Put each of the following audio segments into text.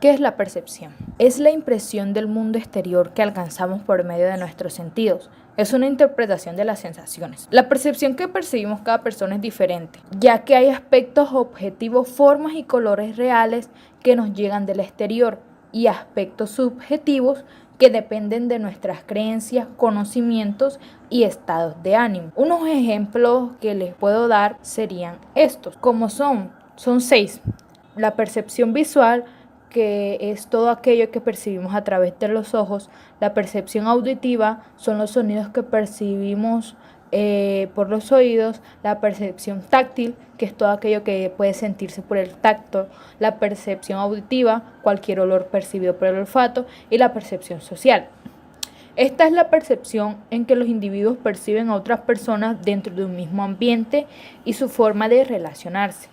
¿Qué es la percepción? Es la impresión del mundo exterior que alcanzamos por medio de nuestros sentidos. Es una interpretación de las sensaciones. La percepción que percibimos cada persona es diferente, ya que hay aspectos objetivos, formas y colores reales que nos llegan del exterior y aspectos subjetivos que dependen de nuestras creencias, conocimientos y estados de ánimo. Unos ejemplos que les puedo dar serían estos, como son 6. La percepción visual, que es todo aquello que percibimos a través de los ojos. La percepción auditiva son los sonidos que percibimos por los oídos. La percepción táctil, que es todo aquello que puede sentirse por el tacto. La percepción auditiva, cualquier olor percibido por el olfato. Y la percepción social. Esta es la percepción en que los individuos perciben a otras personas dentro de un mismo ambiente y su forma de relacionarse.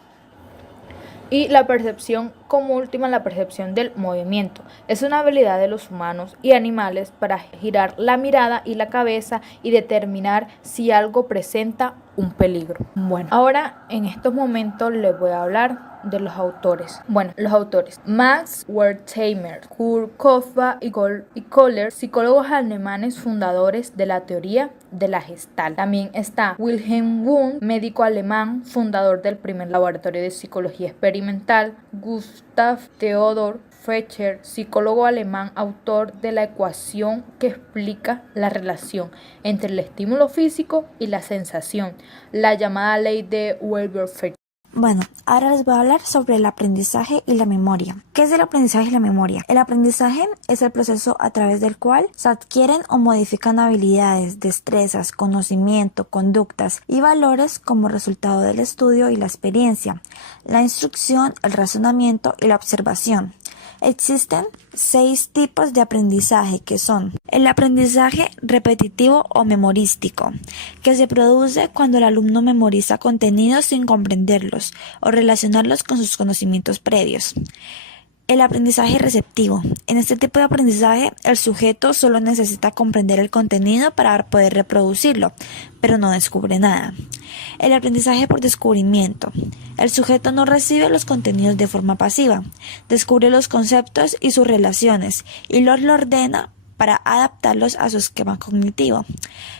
Y la percepción, como última, la percepción del movimiento. Es una habilidad de los humanos y animales para girar la mirada y la cabeza y determinar si algo presenta un peligro. Bueno, ahora en estos momentos les voy a hablar de los autores. Los autores: Max Wertheimer, Kurt Koffa y Kohler, psicólogos alemanes fundadores de la teoría de la Gestalt. También está Wilhelm Wundt, médico alemán, fundador del primer laboratorio de psicología experimental. Gustav Theodor Fechner, psicólogo alemán, autor de la ecuación que explica la relación entre el estímulo físico y la sensación, la llamada ley de Weber-Fechner. Bueno, ahora les voy a hablar sobre el aprendizaje y la memoria. ¿Qué es el aprendizaje y la memoria? El aprendizaje es el proceso a través del cual se adquieren o modifican habilidades, destrezas, conocimiento, conductas y valores como resultado del estudio y la experiencia, la instrucción, el razonamiento y la observación. Existen 6 tipos de aprendizaje, que son el aprendizaje repetitivo o memorístico, que se produce cuando el alumno memoriza contenidos sin comprenderlos o relacionarlos con sus conocimientos previos. El aprendizaje receptivo. En este tipo de aprendizaje, el sujeto solo necesita comprender el contenido para poder reproducirlo, pero no descubre nada. El aprendizaje por descubrimiento. El sujeto no recibe los contenidos de forma pasiva, descubre los conceptos y sus relaciones y los ordena para adaptarlos a su esquema cognitivo.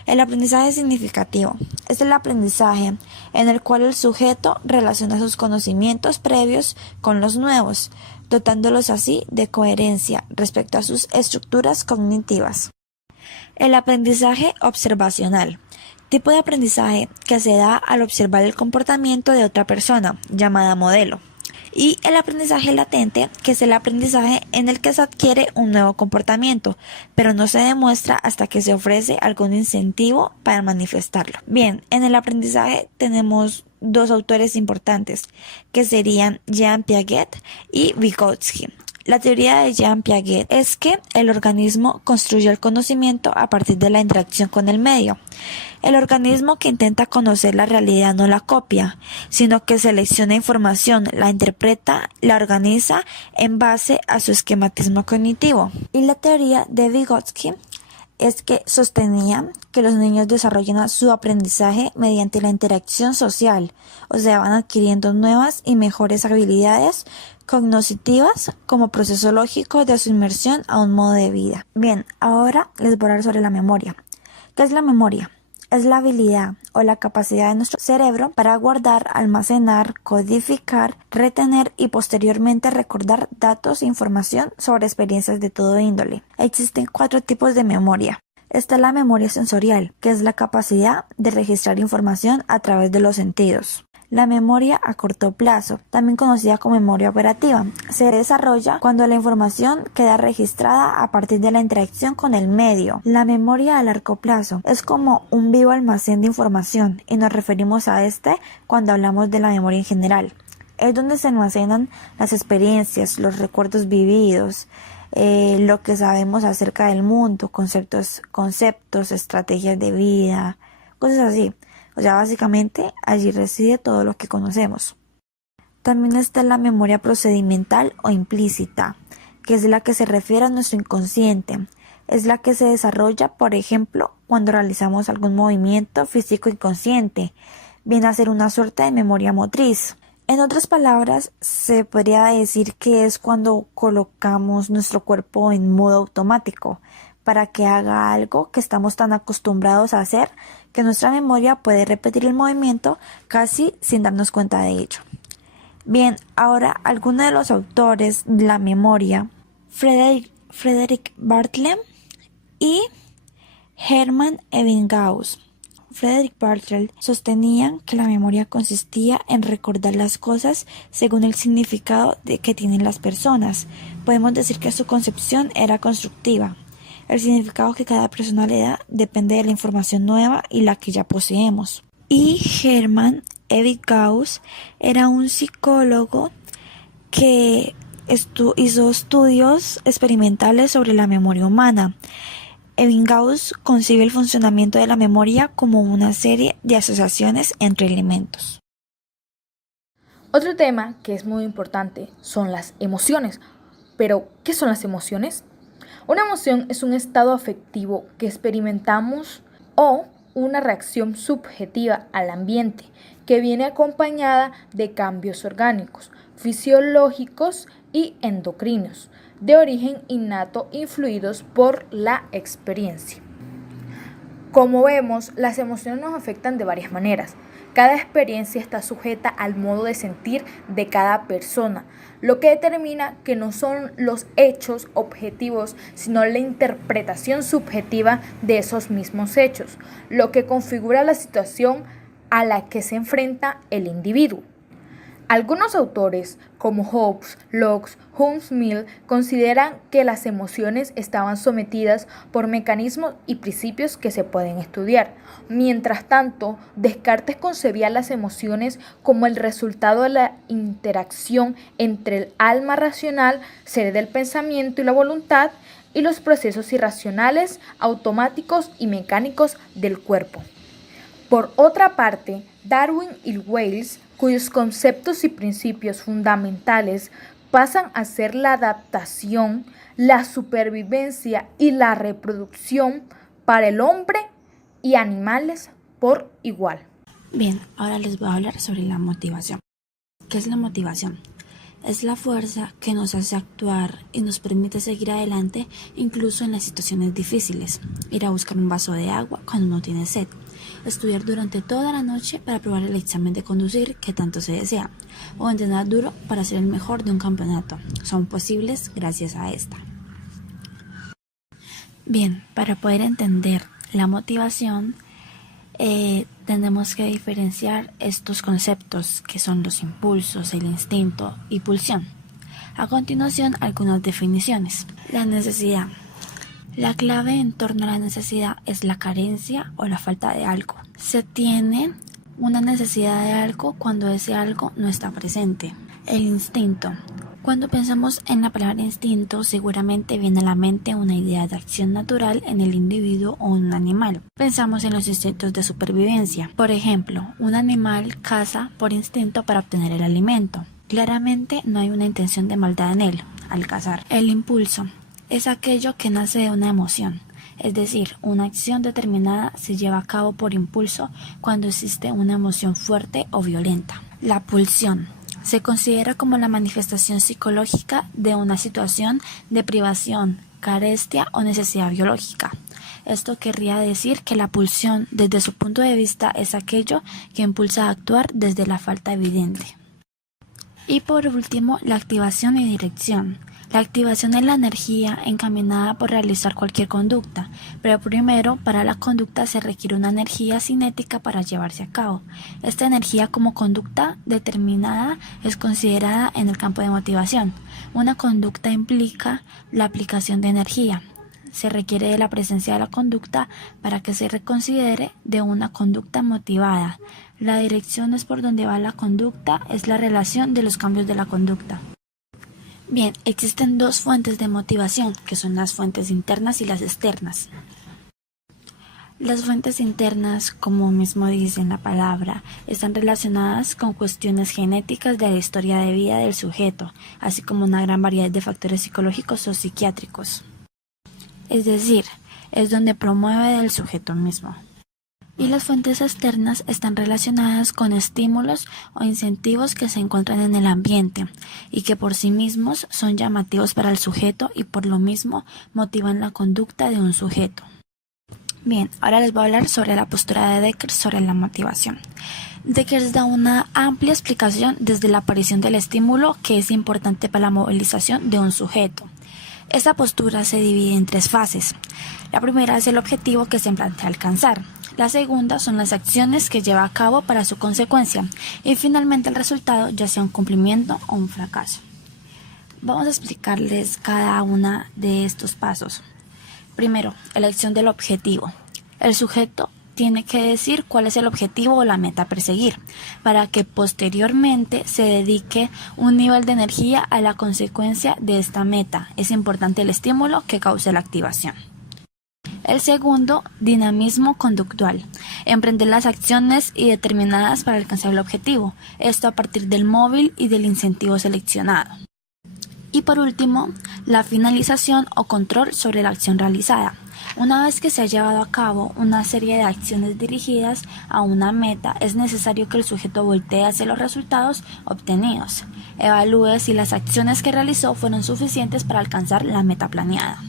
El aprendizaje significativo es el aprendizaje en el cual el sujeto relaciona sus conocimientos previos con los nuevos, dotándolos así de coherencia respecto a sus estructuras cognitivas. El aprendizaje observacional, tipo de aprendizaje que se da al observar el comportamiento de otra persona, llamada modelo. Y el aprendizaje latente, que es el aprendizaje en el que se adquiere un nuevo comportamiento, pero no se demuestra hasta que se ofrece algún incentivo para manifestarlo. Bien, en el aprendizaje tenemos 2 autores importantes, que serían Jean Piaget y Vygotsky. La teoría de Jean Piaget es que el organismo construye el conocimiento a partir de la interacción con el medio. El organismo que intenta conocer la realidad no la copia, sino que selecciona información, la interpreta, la organiza en base a su esquematismo cognitivo. Y la teoría de Vygotsky es que sostenía que los niños desarrollan su aprendizaje mediante la interacción social, o sea, van adquiriendo nuevas y mejores habilidades cognitivas como proceso lógico de su inmersión a un modo de vida. Bien, ahora les voy a hablar sobre la memoria. ¿Qué es la memoria? Es la habilidad o la capacidad de nuestro cerebro para guardar, almacenar, codificar, retener y posteriormente recordar datos e información sobre experiencias de todo índole. Existen 4 tipos de memoria. Está la memoria sensorial, que es la capacidad de registrar información a través de los sentidos. La memoria a corto plazo, también conocida como memoria operativa, se desarrolla cuando la información queda registrada a partir de la interacción con el medio. La memoria a largo plazo es como un vivo almacén de información y nos referimos a este cuando hablamos de la memoria en general. Es donde se almacenan las experiencias, los recuerdos vividos, lo que sabemos acerca del mundo, conceptos, estrategias de vida, cosas así. O sea, básicamente allí reside todo lo que conocemos. También está la memoria procedimental o implícita, que es la que se refiere a nuestro inconsciente. Es la que se desarrolla, por ejemplo, cuando realizamos algún movimiento físico inconsciente. Viene a ser una suerte de memoria motriz. En otras palabras, se podría decir que es cuando colocamos nuestro cuerpo en modo automático para que haga algo que estamos tan acostumbrados a hacer que nuestra memoria puede repetir el movimiento casi sin darnos cuenta de ello. Bien, ahora algunos de los autores de la memoria, Frederick Bartlett y Hermann Ebbinghaus. Frederick Bartlett sostenían que la memoria consistía en recordar las cosas según el significado que tienen las personas. Podemos decir que su concepción era constructiva. El significado que cada persona le da depende de la información nueva y la que ya poseemos. Y Hermann Ebbinghaus era un psicólogo que hizo estudios experimentales sobre la memoria humana. Ebbinghaus concibe el funcionamiento de la memoria como una serie de asociaciones entre elementos. Otro tema que es muy importante son las emociones. Pero, ¿qué son las emociones? Una emoción es un estado afectivo que experimentamos o una reacción subjetiva al ambiente que viene acompañada de cambios orgánicos, fisiológicos y endocrinos, de origen innato influidos por la experiencia. Como vemos, las emociones nos afectan de varias maneras. Cada experiencia está sujeta al modo de sentir de cada persona, lo que determina que no son los hechos objetivos, sino la interpretación subjetiva de esos mismos hechos, lo que configura la situación a la que se enfrenta el individuo. Algunos autores, como Hobbes, Locke, Hume Mill, consideran que las emociones estaban sometidas por mecanismos y principios que se pueden estudiar. Mientras tanto, Descartes concebía las emociones como el resultado de la interacción entre el alma racional, sede del pensamiento y la voluntad, y los procesos irracionales, automáticos y mecánicos del cuerpo. Por otra parte, Darwin y Wells, cuyos conceptos y principios fundamentales pasan a ser la adaptación, la supervivencia y la reproducción para el hombre y animales por igual. Bien, ahora les voy a hablar sobre la motivación. ¿Qué es la motivación? Es la fuerza que nos hace actuar y nos permite seguir adelante incluso en las situaciones difíciles. Ir a buscar un vaso de agua cuando uno tiene sed. Estudiar durante toda la noche para aprobar el examen de conducir que tanto se desea. O entrenar duro para ser el mejor de un campeonato. Son posibles gracias a esta. Bien, para poder entender la motivación, tenemos que diferenciar estos conceptos que son los impulsos, el instinto y pulsión. A continuación, algunas definiciones. La necesidad. La clave en torno a la necesidad es la carencia o la falta de algo. Se tiene una necesidad de algo cuando ese algo no está presente. El instinto. Cuando pensamos en la palabra instinto, seguramente viene a la mente una idea de acción natural en el individuo o un animal. Pensamos en los instintos de supervivencia. Por ejemplo, un animal caza por instinto para obtener el alimento. Claramente no hay una intención de maldad en él al cazar. El impulso es aquello que nace de una emoción. Es decir, una acción determinada se lleva a cabo por impulso cuando existe una emoción fuerte o violenta. La pulsión se considera como la manifestación psicológica de una situación de privación, carestia o necesidad biológica. Esto querría decir que la pulsión, desde su punto de vista, es aquello que impulsa a actuar desde la falta evidente. Y por último, la activación y dirección. La activación es la energía encaminada por realizar cualquier conducta, pero primero para la conducta se requiere una energía cinética para llevarse a cabo. Esta energía como conducta determinada es considerada en el campo de motivación. Una conducta implica la aplicación de energía. Se requiere de la presencia de la conducta para que se reconsidere de una conducta motivada. La dirección es por donde va la conducta, es la relación de los cambios de la conducta. Bien, existen dos fuentes de motivación, que son las fuentes internas y las externas. Las fuentes internas, como mismo dice en la palabra, están relacionadas con cuestiones genéticas de la historia de vida del sujeto, así como una gran variedad de factores psicológicos o psiquiátricos. Es decir, es donde promueve del sujeto mismo. Y las fuentes externas están relacionadas con estímulos o incentivos que se encuentran en el ambiente y que por sí mismos son llamativos para el sujeto y por lo mismo motivan la conducta de un sujeto. Bien, ahora les voy a hablar sobre la postura de Dekker sobre la motivación. Dekker da una amplia explicación desde la aparición del estímulo que es importante para la movilización de un sujeto. Esta postura se divide en 3 fases. La primera es el objetivo que se plantea alcanzar. La segunda son las acciones que lleva a cabo para su consecuencia y finalmente el resultado, ya sea un cumplimiento o un fracaso. Vamos a explicarles cada una de estos pasos. Primero, elección del objetivo. El sujeto tiene que decir cuál es el objetivo o la meta a perseguir, para que posteriormente se dedique un nivel de energía a la consecuencia de esta meta. Es importante el estímulo que cause la activación. El segundo, dinamismo conductual. Emprender las acciones y determinadas para alcanzar el objetivo. Esto a partir del móvil y del incentivo seleccionado. Y por último, la finalización o control sobre la acción realizada. Una vez que se ha llevado a cabo una serie de acciones dirigidas a una meta, es necesario que el sujeto voltee hacia los resultados obtenidos. Evalúe si las acciones que realizó fueron suficientes para alcanzar la meta planeada.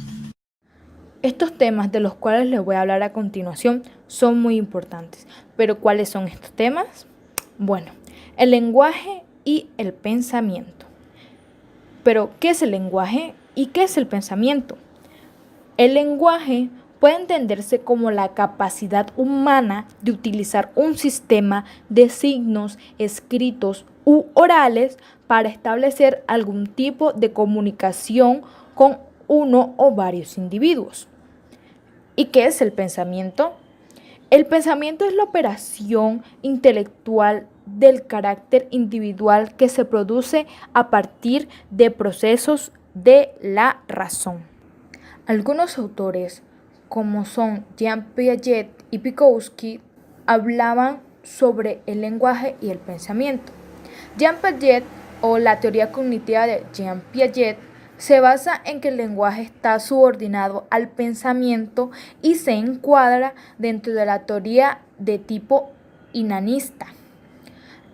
Estos temas de los cuales les voy a hablar a continuación son muy importantes. ¿Pero cuáles son estos temas? Bueno, el lenguaje y el pensamiento. ¿Pero qué es el lenguaje y qué es el pensamiento? El lenguaje puede entenderse como la capacidad humana de utilizar un sistema de signos escritos u orales para establecer algún tipo de comunicación con uno o varios individuos. ¿Y qué es el pensamiento? El pensamiento es la operación intelectual del carácter individual que se produce a partir de procesos de la razón. Algunos autores, como son Jean Piaget y Vygotsky, hablaban sobre el lenguaje y el pensamiento. Jean Piaget, o la teoría cognitiva de Jean Piaget, se basa en que el lenguaje está subordinado al pensamiento y se encuadra dentro de la teoría de tipo inanista.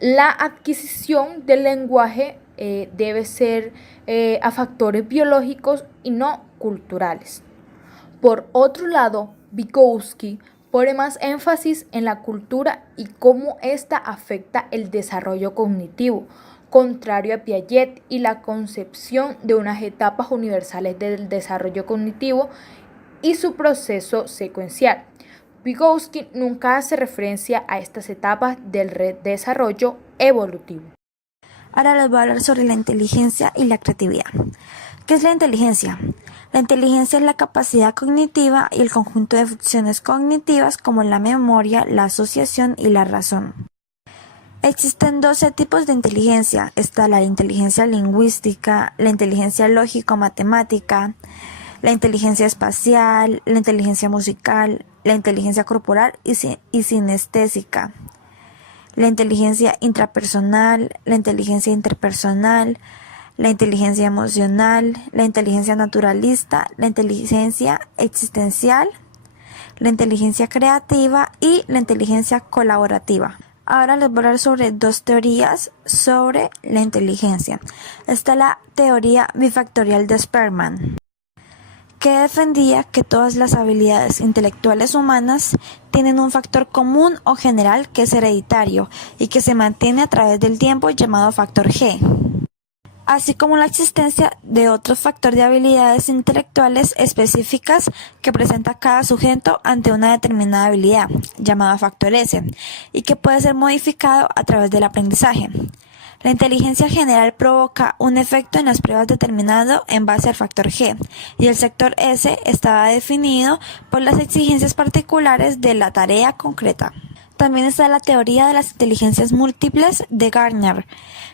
La adquisición del lenguaje debe ser a factores biológicos y no culturales. Por otro lado, Vygotsky pone más énfasis en la cultura y cómo ésta afecta el desarrollo cognitivo, contrario a Piaget y la concepción de unas etapas universales del desarrollo cognitivo y su proceso secuencial. Vygotsky nunca hace referencia a estas etapas del desarrollo evolutivo. Ahora les voy a hablar sobre la inteligencia y la creatividad. ¿Qué es la inteligencia? La inteligencia es la capacidad cognitiva y el conjunto de funciones cognitivas como la memoria, la asociación y la razón. Existen 12 tipos de inteligencia. Está la inteligencia lingüística, la inteligencia lógico-matemática, la inteligencia espacial, la inteligencia musical, la inteligencia corporal y sinestésica, la inteligencia intrapersonal, la inteligencia interpersonal, la inteligencia emocional, la inteligencia naturalista, la inteligencia existencial, la inteligencia creativa y la inteligencia colaborativa. Ahora les voy a hablar sobre 2 teorías sobre la inteligencia. Está la teoría bifactorial de Spearman, que defendía que todas las habilidades intelectuales humanas tienen un factor común o general que es hereditario y que se mantiene a través del tiempo llamado factor G, así como la existencia de otro factor de habilidades intelectuales específicas que presenta cada sujeto ante una determinada habilidad, llamado factor S, y que puede ser modificado a través del aprendizaje. La inteligencia general provoca un efecto en las pruebas determinado en base al factor G, y el sector S estaba definido por las exigencias particulares de la tarea concreta. También está la teoría de las inteligencias múltiples de Gardner,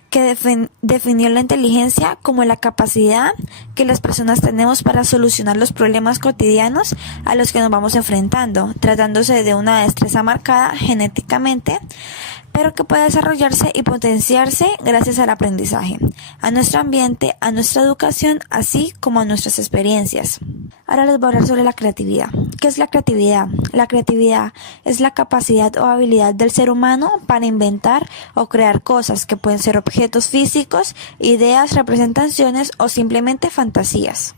que definió la inteligencia como la capacidad que las personas tenemos para solucionar los problemas cotidianos a los que nos vamos enfrentando, tratándose de una destreza marcada genéticamente pero que puede desarrollarse y potenciarse gracias al aprendizaje, a nuestro ambiente, a nuestra educación, así como a nuestras experiencias. Ahora les voy a hablar sobre la creatividad. ¿Qué es la creatividad? La creatividad es la capacidad o habilidad del ser humano para inventar o crear cosas que pueden ser objetos físicos, ideas, representaciones o simplemente fantasías.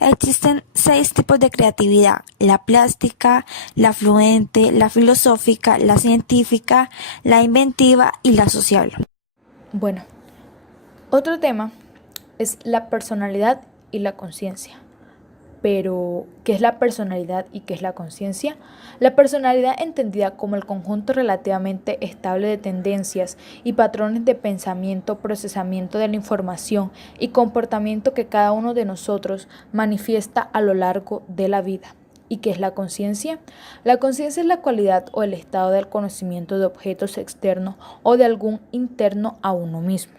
Existen 6 tipos de creatividad: la plástica, la fluente, la filosófica, la científica, la inventiva y la social. Bueno, otro tema es la personalidad y la conciencia. Pero, ¿qué es la personalidad y qué es la conciencia? La personalidad, entendida como el conjunto relativamente estable de tendencias y patrones de pensamiento, procesamiento de la información y comportamiento que cada uno de nosotros manifiesta a lo largo de la vida. ¿Y qué es la conciencia? La conciencia es la cualidad o el estado del conocimiento de objetos externos o de algún interno a uno mismo.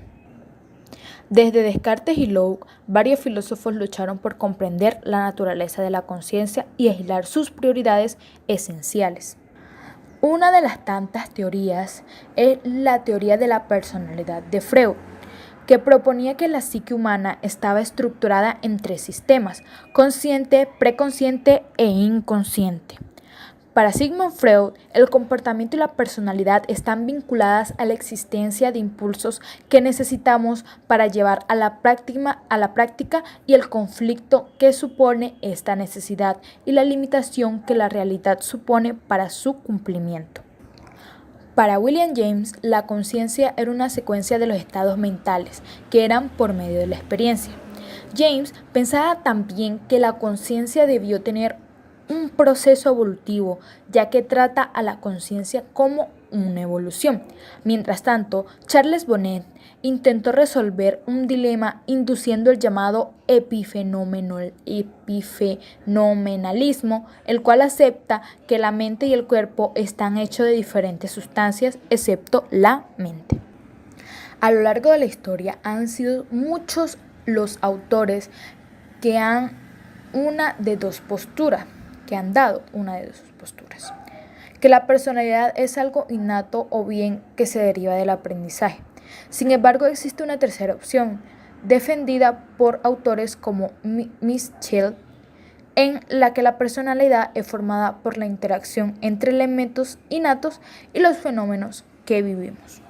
Desde Descartes y Locke, varios filósofos lucharon por comprender la naturaleza de la conciencia y aislar sus prioridades esenciales. Una de las tantas teorías es la teoría de la personalidad de Freud, que proponía que la psique humana estaba estructurada en 3 sistemas: consciente, preconsciente e inconsciente. Para Sigmund Freud, el comportamiento y la personalidad están vinculadas a la existencia de impulsos que necesitamos para llevar a la práctica y el conflicto que supone esta necesidad y la limitación que la realidad supone para su cumplimiento. Para William James, la conciencia era una secuencia de los estados mentales que eran por medio de la experiencia. James pensaba también que la conciencia debió tener un proceso evolutivo, ya que trata a la conciencia como una evolución. Mientras tanto, Charles Bonnet intentó resolver un dilema induciendo el llamado epifenomenalismo, el cual acepta que la mente y el cuerpo están hechos de diferentes sustancias, excepto la mente. A lo largo de la historia han sido muchos los autores que han dado una de dos posturas, que la personalidad es algo innato o bien que se deriva del aprendizaje. Sin embargo, existe una tercera opción, defendida por autores como Mischel, en la que la personalidad es formada por la interacción entre elementos innatos y los fenómenos que vivimos.